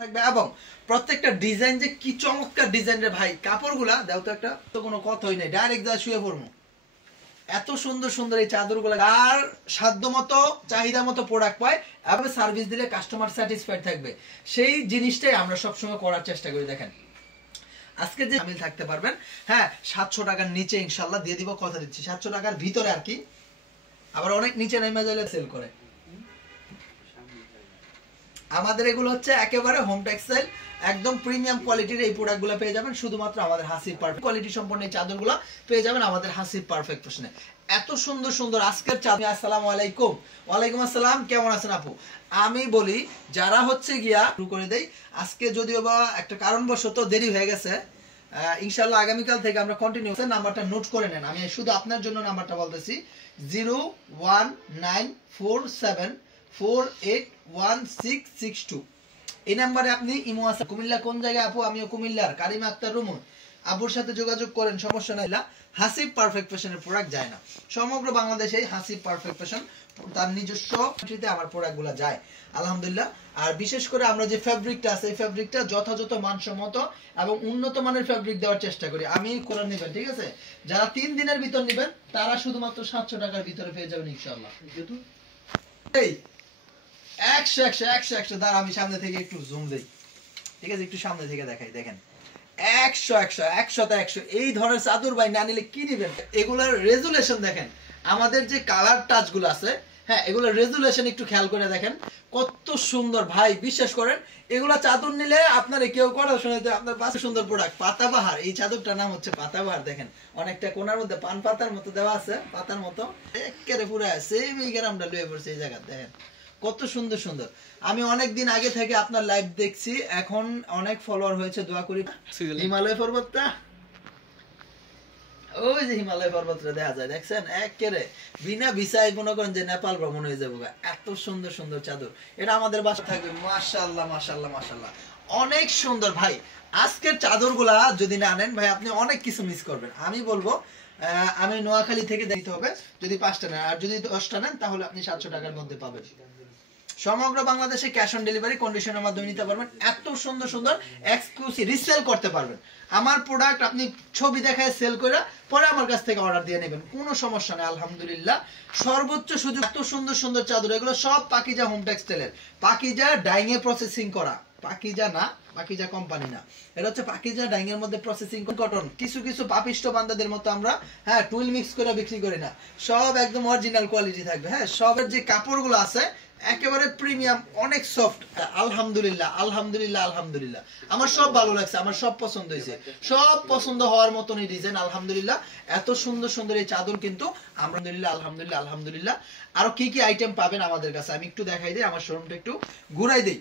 থাকবে এবং প্রত্যেকটা ডিজাইন যে কি চমৎকার ডিজাইন রে ভাই, কাপড়গুলা দাও তো একটা, তো কোনো কথাই নেই, ডাইরেক্ট যা শুয়ে পড়বো। এত সুন্দর সুন্দর এই চাদরগুলো, আর সাধ্য মতো চাহিদা মতো প্রোডাক্ট পায় এবং সার্ভিস দিলে কাস্টমার স্যাটিসফাইড থাকবে, সেই জিনিসটাই আমরা সবসময় করার চেষ্টা করি। দেখেন আজকে যে শামিল থাকতে পারবেন, হ্যাঁ 700 টাকার নিচে ইনশাল্লাহ দিয়ে দিব, কথা দিচ্ছি। 700 টাকার ভিতরে আর কি, আবার অনেক নিচে নেমে গেলে সেল করে। আমাদের এগুলো হচ্ছে একেবারে হোম টেক্সটাইল, একদম প্রিমিয়াম কোয়ালিটির এই প্রোডাক্টগুলো পেয়ে যাবেন শুধুমাত্র আমাদের হাসিব পারফেক্ট কোয়ালিটি সম্পন্ন এই চাদরগুলো পেয়ে যাবেন আমাদের হাসিব পারফেক্ট ফ্যাশনে। এত সুন্দর সুন্দর আজকের চাদর। আসসালামু আলাইকুম। ওয়ালাইকুম আসসালাম, কেমন আছেন আপু? আমি বলি যারা হচ্ছে গিয়া শুরু করে দেই, আজকে যদিও বা একটা কারণবশত দেরি হয়ে গেছে, ইনশাআল্লাহ আগামীকাল থেকে আমরা কন্টিনিউ। নাম্বারটা নোট করে নেন, আমি শুধু আপনার জন্য নাম্বারটা বলতেছি, 01947481662। এই নাম্বারে আপনি ইমো আছে। কুমিল্লা কোন জায়গায় আপু? আমিও কুমিল্লার, কারিমা আক্তার রুমু। আবুর সাথে যোগাযোগ করেন, সমস্যা নাই। হাসিব পারফেক্ট ফ্যাশনের প্রোডাক্ট যায় না, সমগ্র বাংলাদেশে হাসিব পারফেক্ট ফ্যাশন তার নিজস্ব কান্ট্রিতে আমার প্রোডাক্টগুলো যায় আলহামদুলিল্লাহ। আর বিশেষ করে আমরা যে ফ্যাব্রিকটা আছে এই ফ্যাব্রিকটা যথাযথ মানসম্মত এবং উন্নত মানের ফ্যাব্রিক দেওয়ার চেষ্টা করি। আমি করে নেবেন, ঠিক আছে? যারা 3 দিনের ভিতর নেবেন তারা শুধুমাত্র 700 টাকার ভিতরে পেয়ে যাবেন ইনশাআল্লাহ। এই 100 দ্বারা আমি সামনে থেকে একটু জুম দেই, ঠিক আছে? একটু সামনে থেকে দেখাই। দেখেন 100 এই ধরনের চাদর ভাই না নিলে কি নিবেন? এগুলার রেজুলেশন দেখেন, আমাদের যে কালার টাচ গুলো আছে, হ্যাঁ এগুলোর রেজুলেশন একটু খেয়াল করে দেখেন কত সুন্দর ভাই। বিশ্বাস করেন এগুলা চাদর নিলে আপনার কেউ কথা শোনাতে আপনার পাশে সুন্দর প্রোডাক্ট। পাতাবাহার, এই চাদরটার নাম হচ্ছে পাতাবাহার। দেখেন অনেকটা কোনার মধ্যে পান পাতার মতো দেওয়া আছে, পাতার মতো একেবারে পুরো সেম এই গ্রামটা লয়ে পড়ছে এই জায়গা। দেখেন কত সুন্দর সুন্দর। আমি অনেক দিন আগে থেকে আপনার লাইভ দেখছি, এখন অনেক ফলোয়ার হয়েছে, দোয়া করি। হিমালয় পর্বতটা, ওই যে হিমালয় পর্বতটা দেখা যায়, দেখছেন? একেবারে বিনা ভিসায় মনে করেন যে নেপাল ভ্রমণ হয়ে যাবো। এত সুন্দর সুন্দর চাদর, এটা আমাদের বাসা থাকবে। মাশাআল্লাহ মাশাআল্লাহ মাশাআল্লাহ, অনেক সুন্দর ভাই। আজকের চাদরগুলা যদি না নেন ভাই আপনি অনেক কিছু মিস করবেন। আমি বলবো আমি নোয়াখালী থেকে দিতে হবে যদি 5টা নেন, আর যদি 10টা নেন তাহলে আপনি 700 টাকার মধ্যে পাবেন। সমগ্র বাংলাদেশে ক্যাশ অন ডেলিভারি কন্ডিশনের মাধ্যমে নিতে পারবেন। এত সুন্দর সুন্দর এক্সক্লুসিভ রিসেল করতে পারবেন। আমার প্রোডাক্ট আপনি ছবি দেখায় সেল করে পরে আমার কাছ থেকে অর্ডার দিয়ে নেবেন, কোনো সমস্যা নেই আলহামদুলিল্লাহ। সর্বোচ্চ সুযোগ। এত সুন্দর সুন্দর চাদর, এগুলো সব পাকিজা হোম টেক্সটাইলের, পাকিজা ডাইং এ প্রসেসিং করা। পাকিজা না, পাকিজা কোম্পানি না, এটা হচ্ছে পাকিজা ডাইং এর মধ্যে প্রসেসিং কটন। কিছু কিছু পাপিষ্ট বান্দাদের মতো আমরা টুইল মিক্স করে বিক্রি করি না, সব একদম অরিজিনাল কোয়ালিটি থাকবে। হ্যাঁ সবের যে কাপড়গুলো আছে একেবারে প্রিমিয়াম, অনেক সফট। আলহামদুলিল্লাহ আলহামদুলিল্লাহ আলহামদুলিল্লাহ, আমার সব ভালো লাগছে, আমার সব পছন্দ হয়েছে, সব পছন্দ হওয়ার মতনই ডিজাইন আলহামদুলিল্লাহ। এত সুন্দর সুন্দর এই চাদর কিন্তু আলহামদুলিল্লাহ আলহামদুলিল্লাহ আলহামদুলিল্লাহ। আরো কি কি আইটেম পাবেন আমাদের কাছে আমি একটু দেখাই দিই, আমার শোরুমটা একটু ঘুরাই দিই।